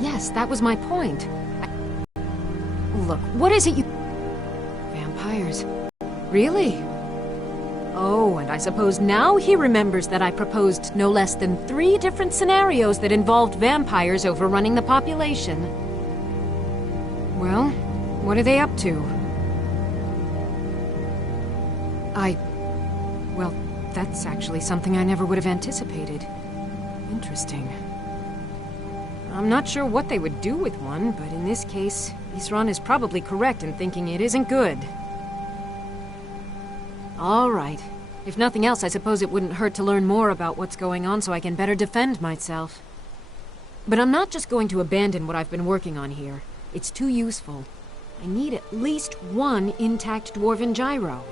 Yes, that was my point. Look, what is it you... Vampires. Really? Oh, and I suppose now he remembers that I proposed no less than 3 different scenarios that involved vampires overrunning the population. Well, what are they up to? Well, that's actually something I never would have anticipated. Interesting. I'm not sure what they would do with one, but in this case, Isran is probably correct in thinking it isn't good. All right. If nothing else, I suppose it wouldn't hurt to learn more about what's going on so I can better defend myself. But I'm not just going to abandon what I've been working on here. It's too useful. I need at least 1 intact dwarven gyro.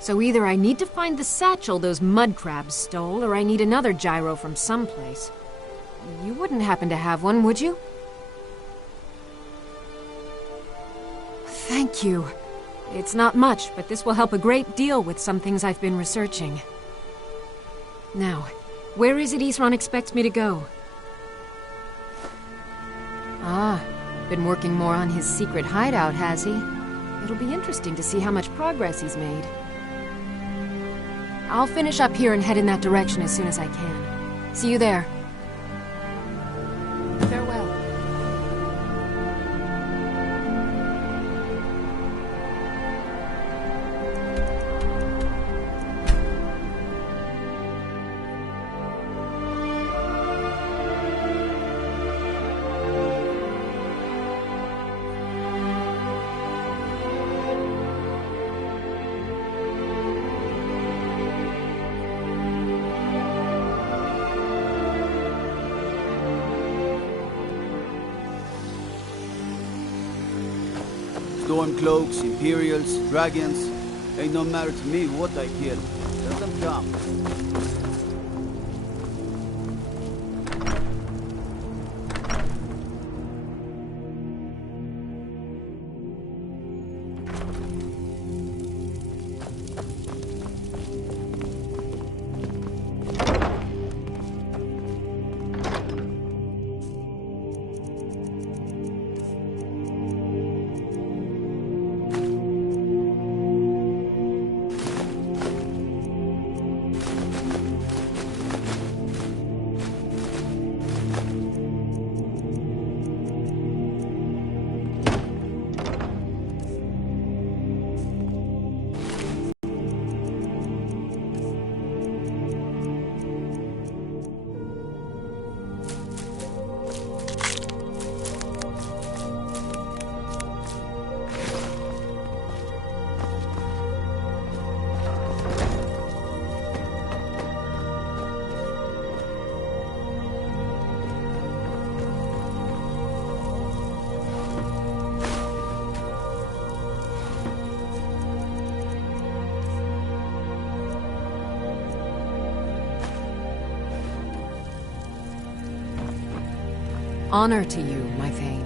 So either I need to find the satchel those mud crabs stole, or I need another gyro from someplace. You wouldn't happen to have one, would you? Thank you. It's not much, but this will help a great deal with some things I've been researching. Now, where is it Isran expects me to go? Ah, been working more on his secret hideout, has he? It'll be interesting to see how much progress he's made. I'll finish up here and head in that direction as soon as I can. See you there. Farewell. Stormcloaks, Imperials, Dragons. Ain't no matter to me what I kill. Let them come. Honor to you, my Thane.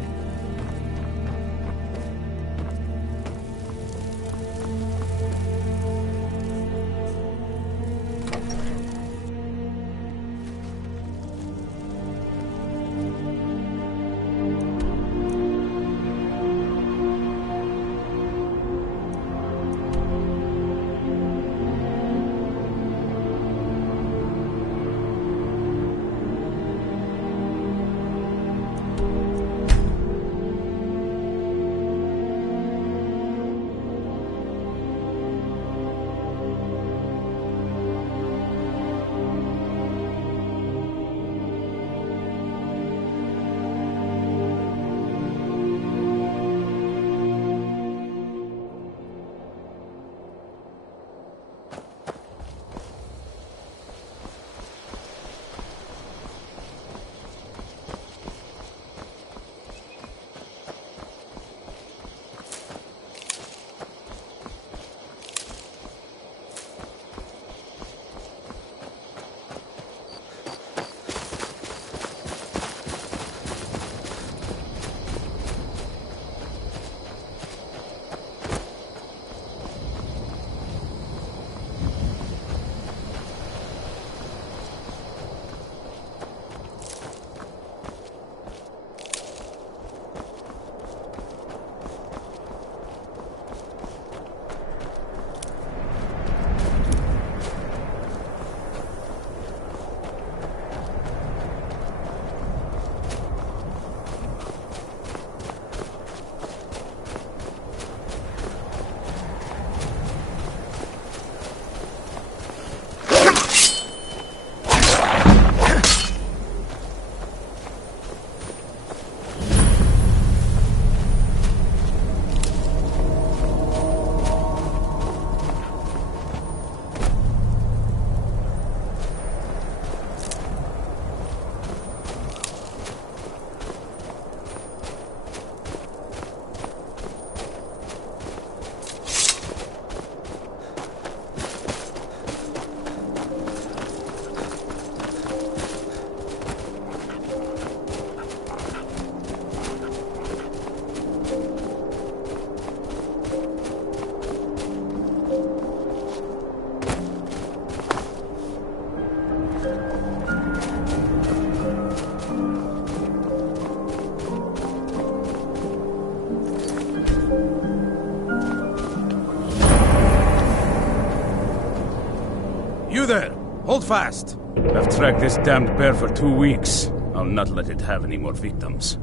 Hold fast! I've tracked this damned bear for 2 weeks. I'll not let it have any more victims.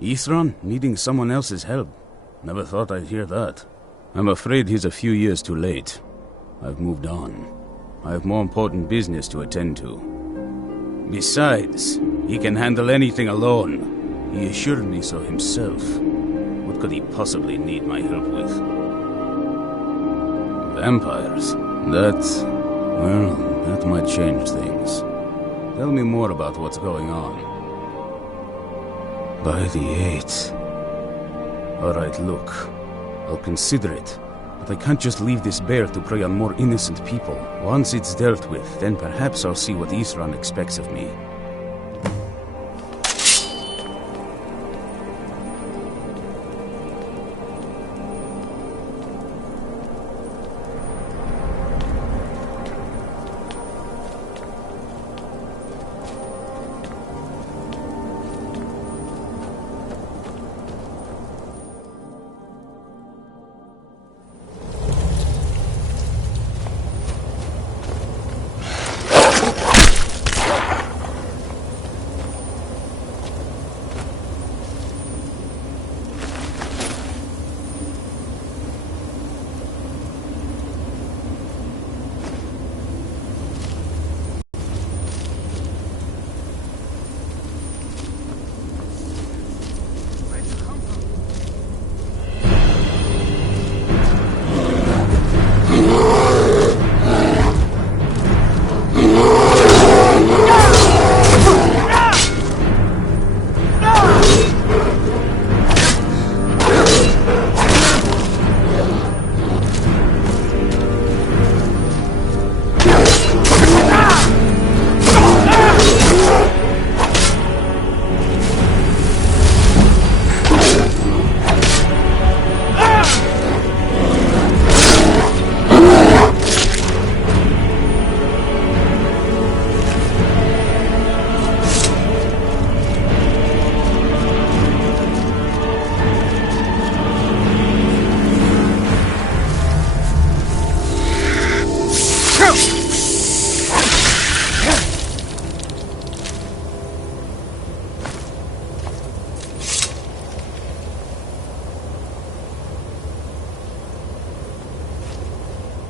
Ithran needing someone else's help. Never thought I'd hear that. I'm afraid he's a few years too late. I've moved on. I have more important business to attend to. Besides, he can handle anything alone. He assured me so himself. What could he possibly need my help with? Vampires? That might change things. Tell me more about what's going on. By the 8th. Alright, look. I'll consider it. But I can't just leave this bear to prey on more innocent people. Once it's dealt with, then perhaps I'll see what Ithran expects of me.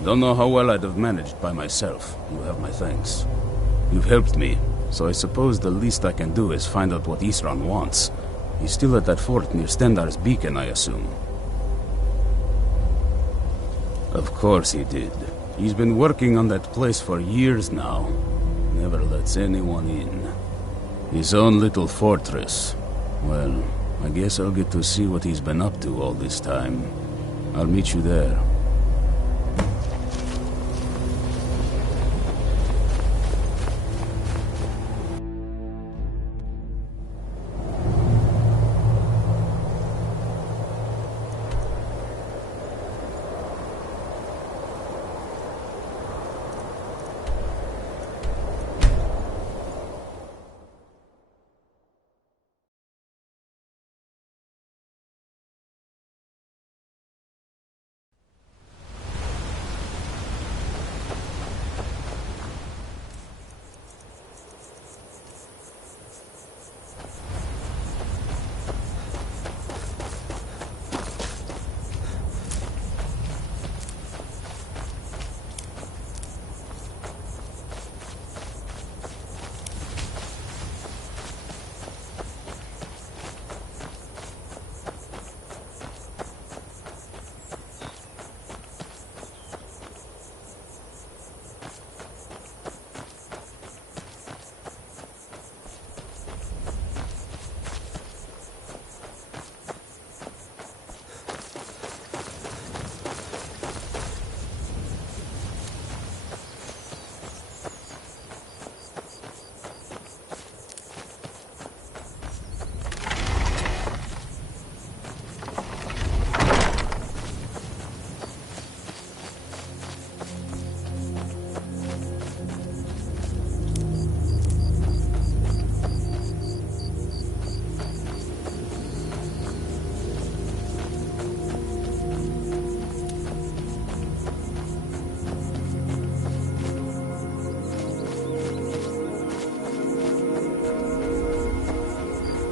Don't know how well I'd have managed by myself. You have my thanks. You've helped me, so I suppose the least I can do is find out what Ithran wants. He's still at that fort near Stendar's beacon, I assume. Of course he did. He's been working on that place for years now. Never lets anyone in. His own little fortress. Well, I guess I'll get to see what he's been up to all this time. I'll meet you there.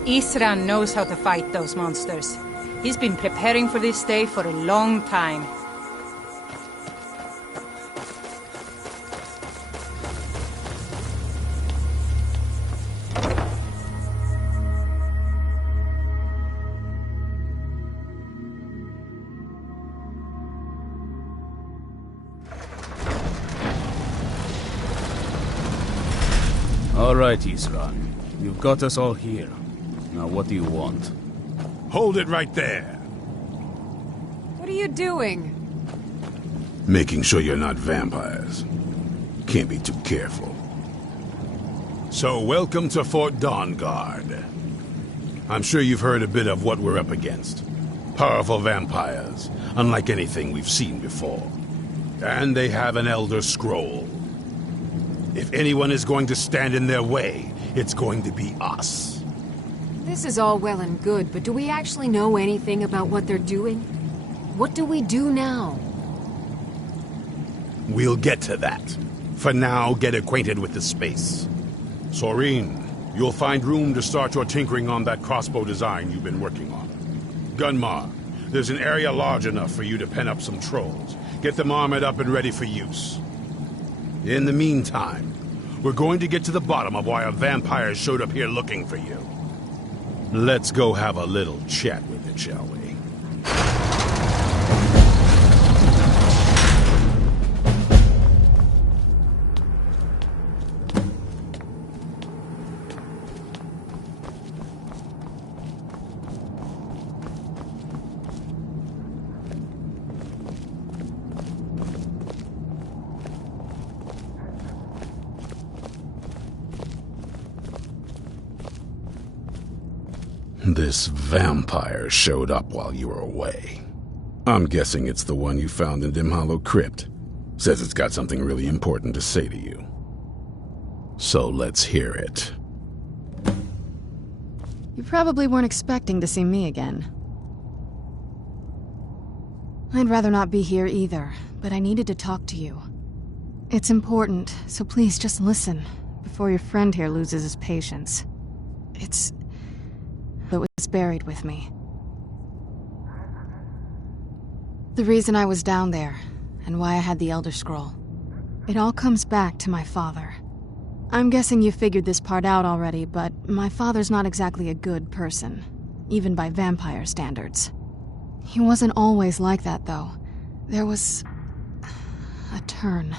Isran knows how to fight those monsters. He's been preparing for this day for a long time. All right, Isran. You've got us all here. Now what do you want? Hold it right there. What are you doing? Making sure you're not vampires. Can't be too careful. So, welcome to Fort Dawnguard. I'm sure you've heard a bit of what we're up against. Powerful vampires, unlike anything we've seen before. And they have an Elder Scroll. If anyone is going to stand in their way, it's going to be us. This is all well and good, but do we actually know anything about what they're doing? What do we do now? We'll get to that. For now, get acquainted with the space. Soreen, you'll find room to start your tinkering on that crossbow design you've been working on. Gunmar, there's an area large enough for you to pen up some trolls. Get them armored up and ready for use. In the meantime, we're going to get to the bottom of why a vampire showed up here looking for you. Let's go have a little chat with it, shall we? This vampire showed up while you were away. I'm guessing it's the one you found in Dim Hollow Crypt. Says it's got something really important to say to you. So let's hear it. You probably weren't expecting to see me again. I'd rather not be here either, but I needed to talk to you. It's important, so please just listen, before your friend here loses his patience. It was buried with me. The reason I was down there, and why I had the Elder Scroll. It all comes back to my father. I'm guessing you figured this part out already, but my father's not exactly a good person, even by vampire standards. He wasn't always like that, though. There was a turn.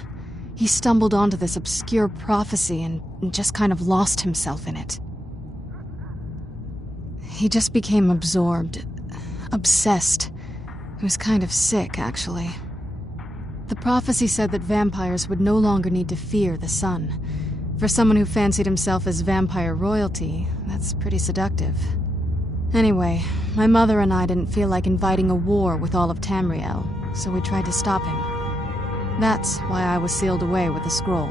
He stumbled onto this obscure prophecy and just kind of lost himself in it. He just became absorbed, obsessed. He was kind of sick, actually. The prophecy said that vampires would no longer need to fear the sun. For someone who fancied himself as vampire royalty, that's pretty seductive. Anyway, my mother and I didn't feel like inviting a war with all of Tamriel, so we tried to stop him. That's why I was sealed away with the scroll.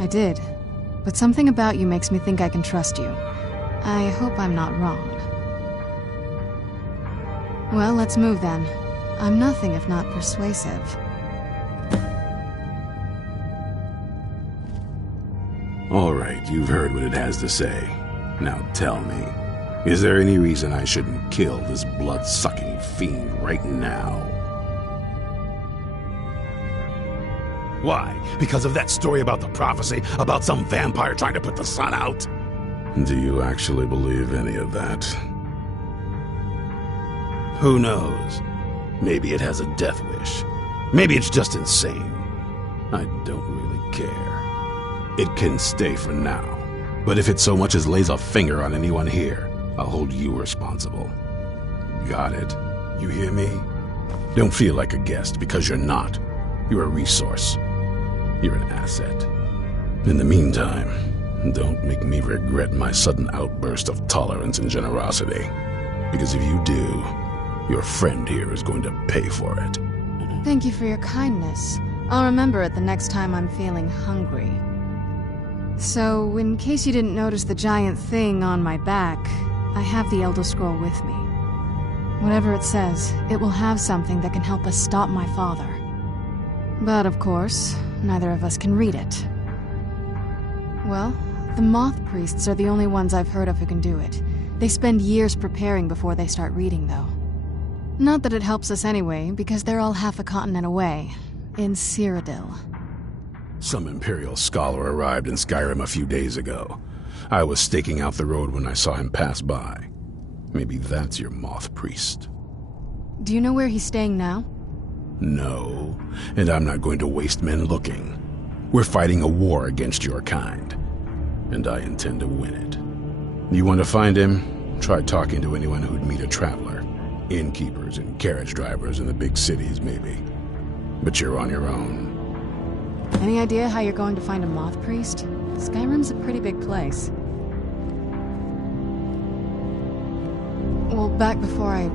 I did, but something about you makes me think I can trust you. I hope I'm not wrong. Well, let's move then. I'm nothing if not persuasive. All right, you've heard what it has to say. Now tell me, is there any reason I shouldn't kill this blood-sucking fiend right now? Why? Because of that story about the prophecy? About some vampire trying to put the sun out? Do you actually believe any of that? Who knows? Maybe it has a death wish. Maybe it's just insane. I don't really care. It can stay for now. But if it so much as lays a finger on anyone here, I'll hold you responsible. Got it? You hear me? Don't feel like a guest, because you're not. You're a resource. You're an asset. In the meantime, don't make me regret my sudden outburst of tolerance and generosity. Because if you do, your friend here is going to pay for it. Thank you for your kindness. I'll remember it the next time I'm feeling hungry. So, in case you didn't notice the giant thing on my back, I have the Elder Scroll with me. Whatever it says, it will have something that can help us stop my father. But of course, neither of us can read it. Well, the moth priests are the only ones I've heard of who can do it. They spend years preparing before they start reading, though. Not that it helps us anyway, because they're all half a continent away, in Cyrodiil. Some Imperial scholar arrived in Skyrim a few days ago. I was staking out the road when I saw him pass by. Maybe that's your moth priest. Do you know where he's staying now? No, and I'm not going to waste men looking. We're fighting a war against your kind, and I intend to win it. You want to find him? Try talking to anyone who'd meet a traveler. Innkeepers and carriage drivers in the big cities, maybe. But you're on your own. Any idea how you're going to find a moth priest? Skyrim's a pretty big place. Well, back before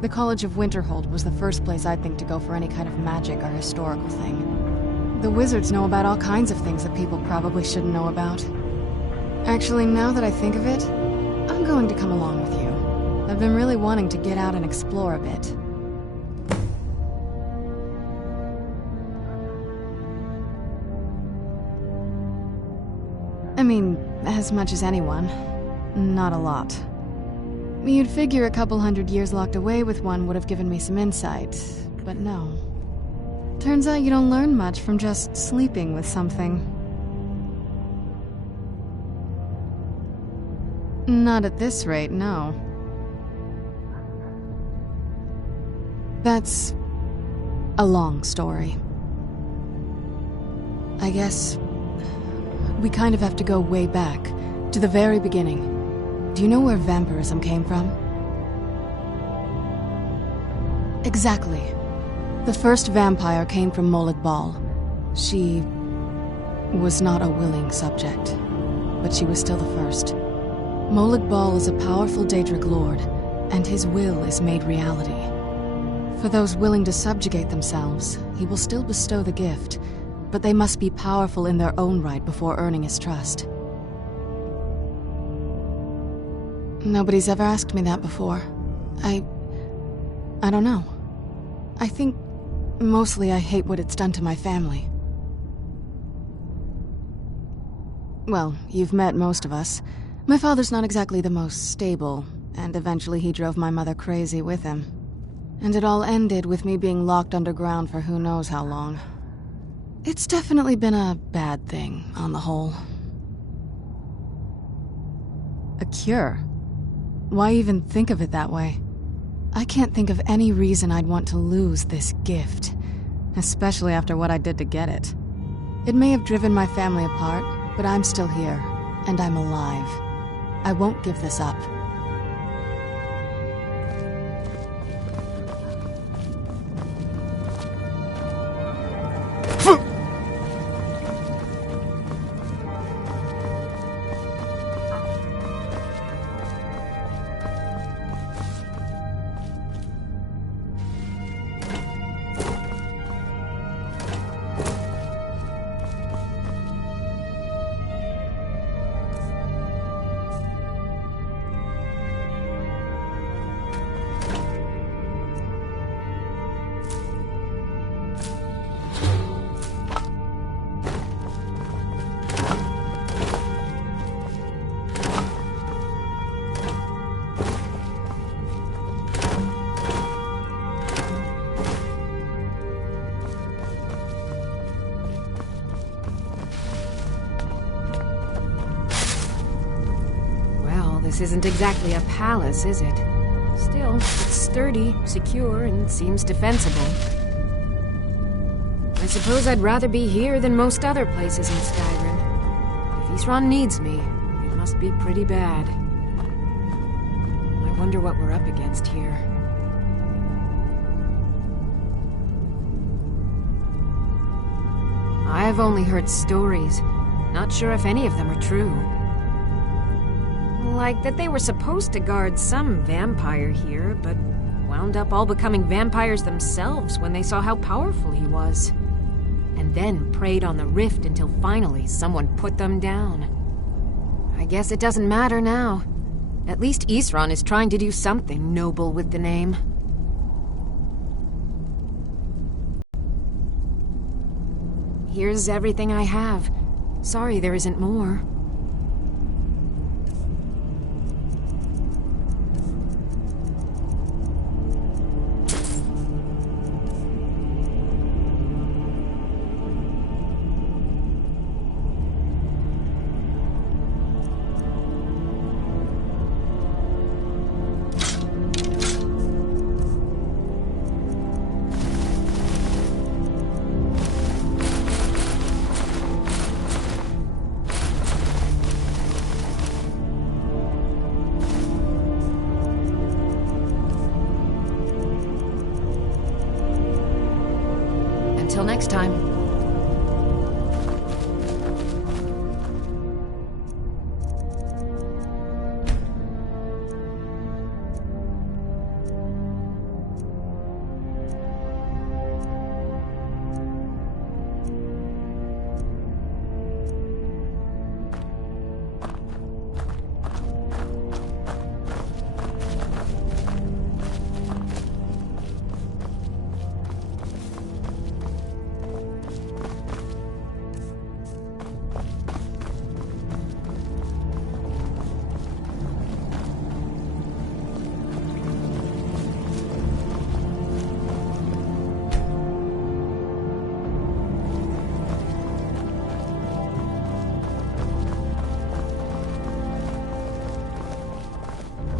the College of Winterhold was the first place I'd think to go for any kind of magic or historical thing. The wizards know about all kinds of things that people probably shouldn't know about. Actually, now that I think of it, I'm going to come along with you. I've been really wanting to get out and explore a bit. I mean, as much as anyone. Not a lot. You'd figure a couple 100 years locked away with one would have given me some insight, but no. Turns out you don't learn much from just sleeping with something. Not at this rate, no. That's a long story. I guess we kind of have to go way back, to the very beginning. Do you know where vampirism came from? Exactly. The first vampire came from Molag Bal. She was not a willing subject, but she was still the first. Molag Bal is a powerful Daedric lord, and his will is made reality. For those willing to subjugate themselves, he will still bestow the gift, but they must be powerful in their own right before earning his trust. Nobody's ever asked me that before. I don't know. I think mostly I hate what it's done to my family. Well, you've met most of us. My father's not exactly the most stable, and eventually he drove my mother crazy with him. And it all ended with me being locked underground for who knows how long. It's definitely been a bad thing, on the whole. A cure? Why even think of it that way? I can't think of any reason I'd want to lose this gift, especially after what I did to get it. It may have driven my family apart, but I'm still here, and I'm alive. I won't give this up. This isn't exactly a palace, is it? Still, it's sturdy, secure, and seems defensible. I suppose I'd rather be here than most other places in Skyrim. If Isran needs me, it must be pretty bad. I wonder what we're up against here. I've only heard stories. Not sure if any of them are true. Like that they were supposed to guard some vampire here, but wound up all becoming vampires themselves when they saw how powerful he was. And then preyed on the rift until finally someone put them down. I guess it doesn't matter now. At least Isran is trying to do something noble with the name. Here's everything I have. Sorry there isn't more. Until next time.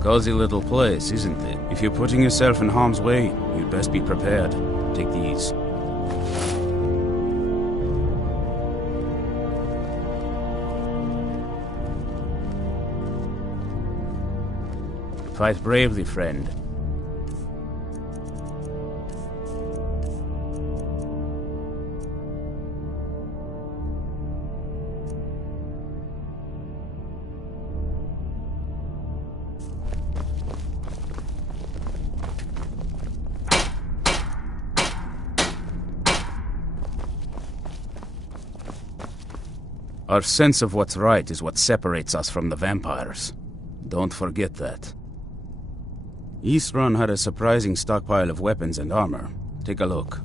Cozy little place, isn't it? If you're putting yourself in harm's way, you'd best be prepared. Take these. Fight bravely, friend. Our sense of what's right is what separates us from the vampires. Don't forget that. East Run had a surprising stockpile of weapons and armor. Take a look.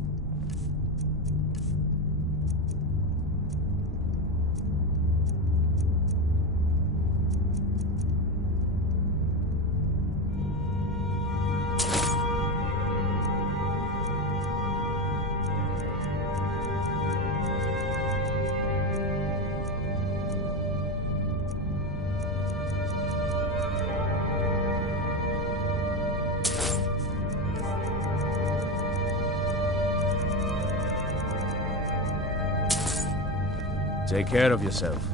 Take care of yourself.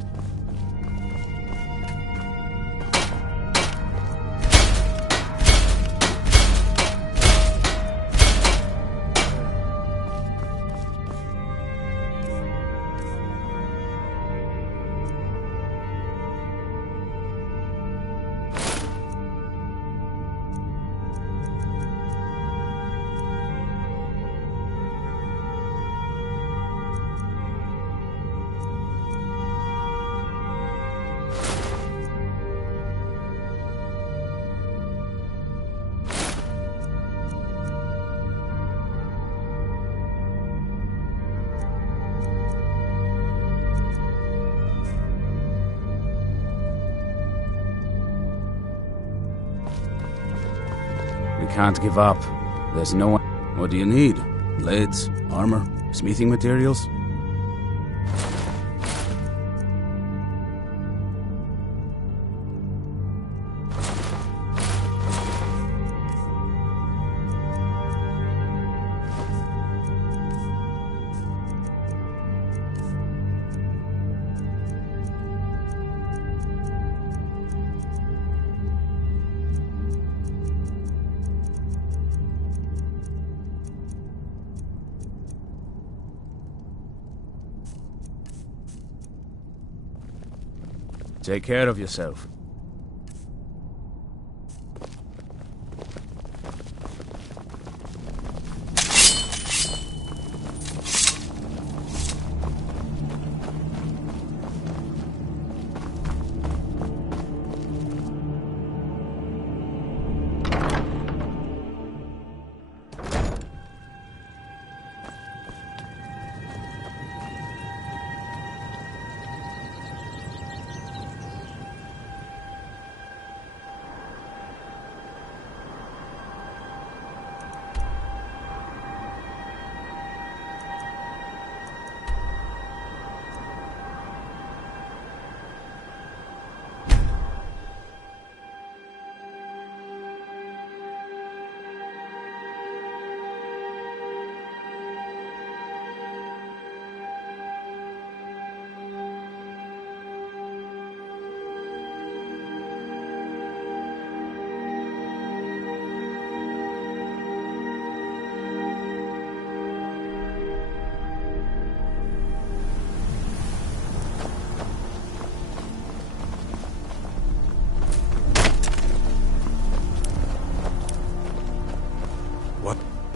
We can't give up. There's no one. What do you need? Blades, armor, smithing materials? Take care of yourself.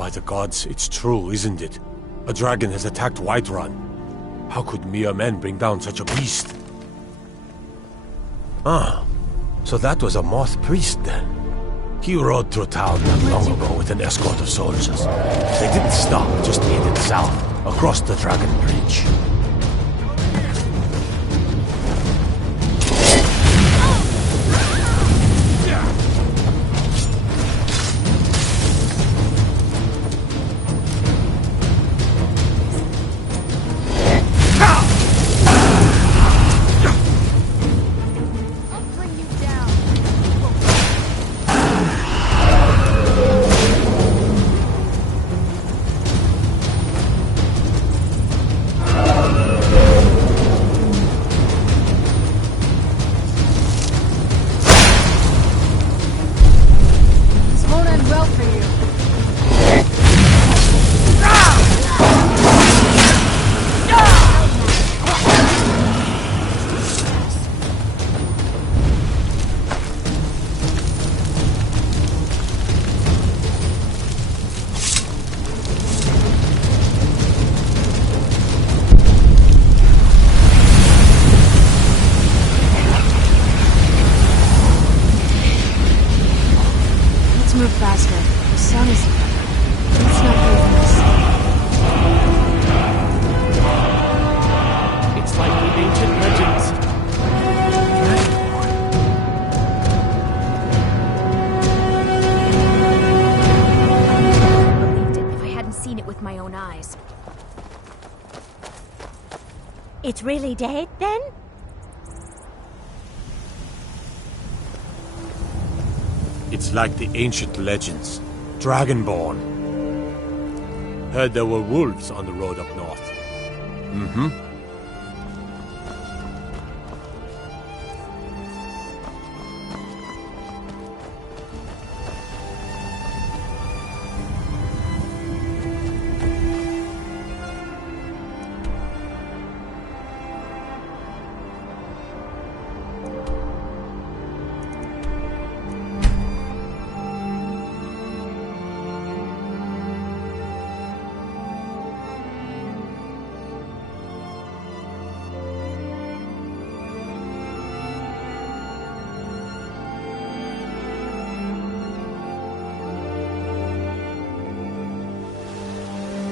By the gods, it's true, isn't it? A dragon has attacked Whiterun. How could mere men bring down such a beast? Ah, so that was a moth priest then. He rode through town not long ago with an escort of soldiers. They didn't stop, just headed south, across the Dragon Bridge. It's really dead, then? It's like the ancient legends. Dragonborn. Heard there were wolves on the road up north. Mm-hmm.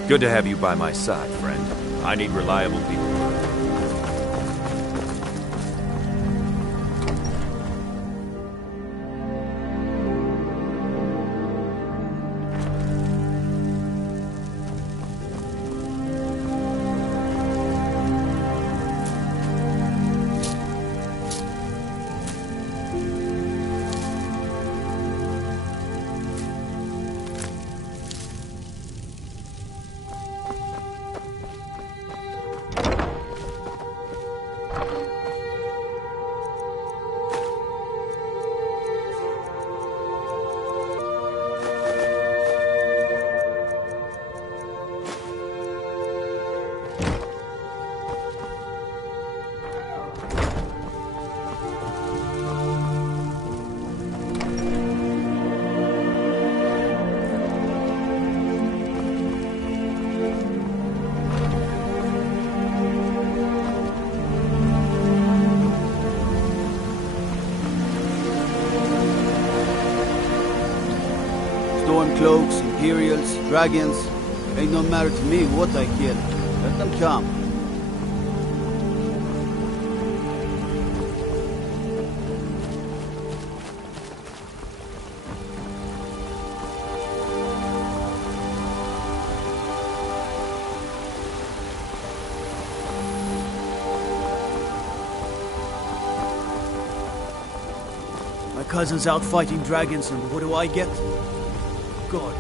Good to have you by my side, friend. I need reliable people. Stormcloaks, Imperials, Dragons. Ain't no matter to me what I kill. Let them come. My cousin's out fighting dragons, and what do I get? God.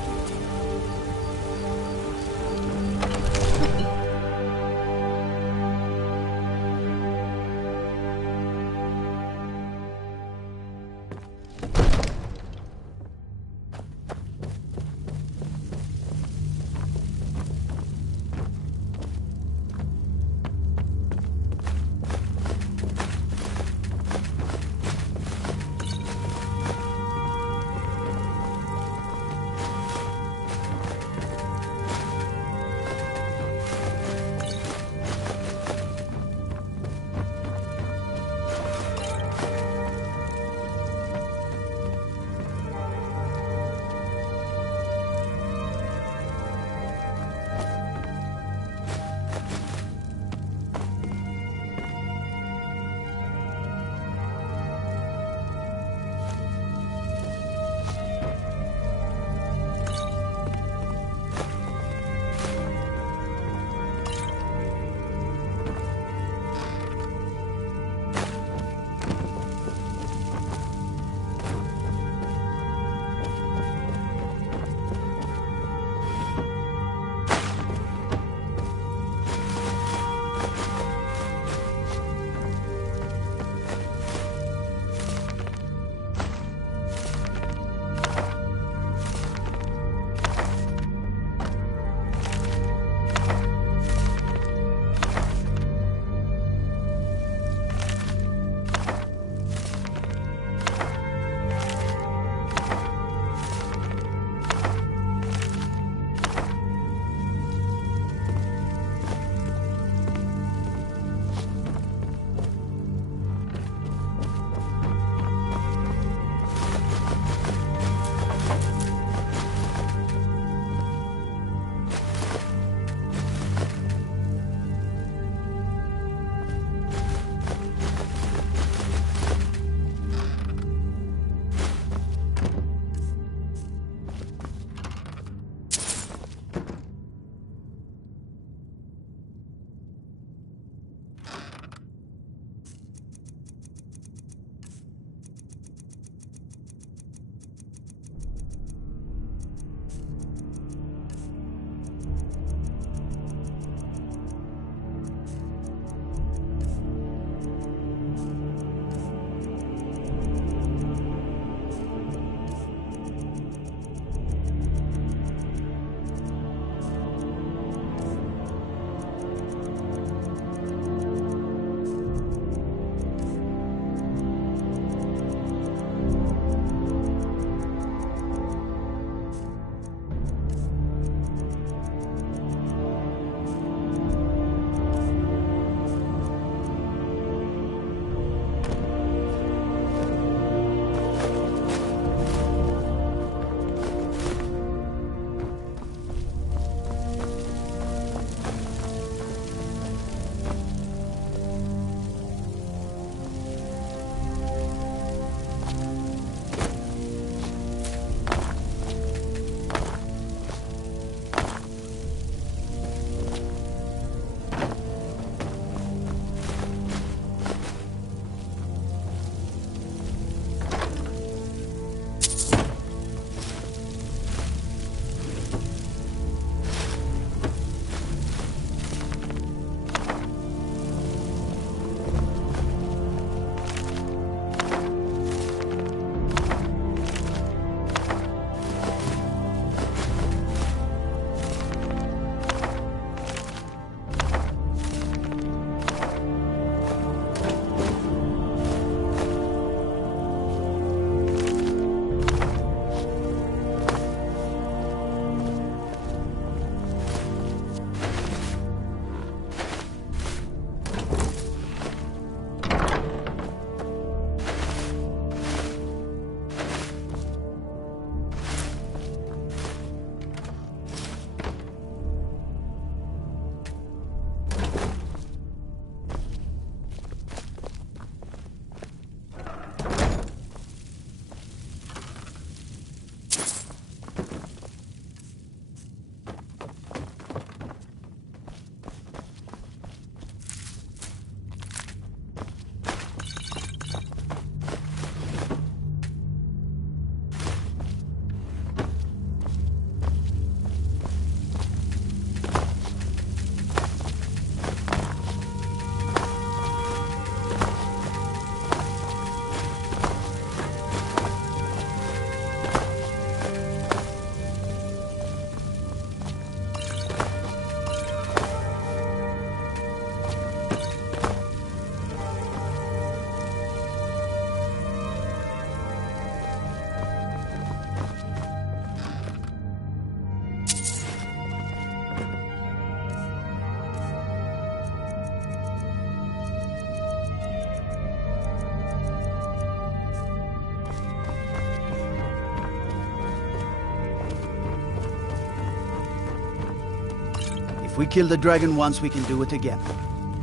If we kill the dragon once, we can do it again.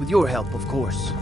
With your help, of course.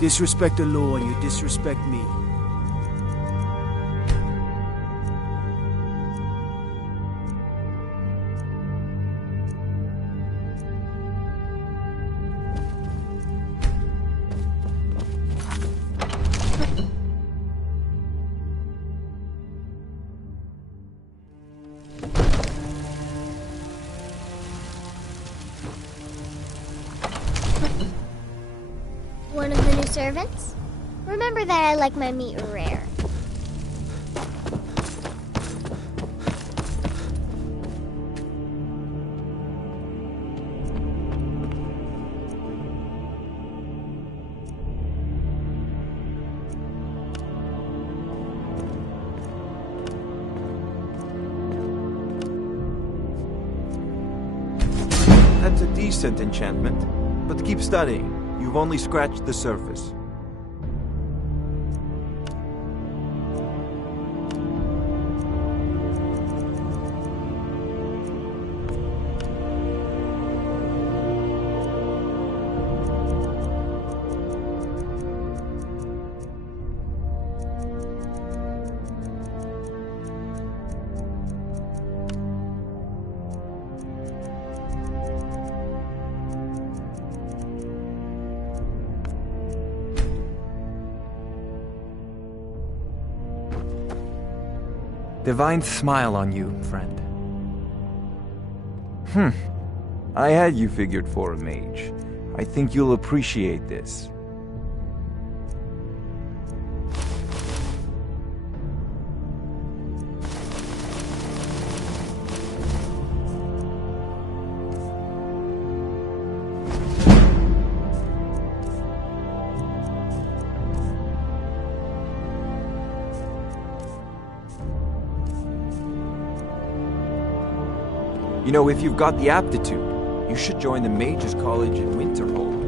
Disrespect the law and you disrespect me. One of the new servants? Remember that I like my meat rare. That's a decent enchantment, but keep studying. You've only scratched the surface. Divine smile on you, friend. I had you figured for a mage. I think you'll appreciate this. You know, if you've got the aptitude, you should join the Mages College in Winterhold.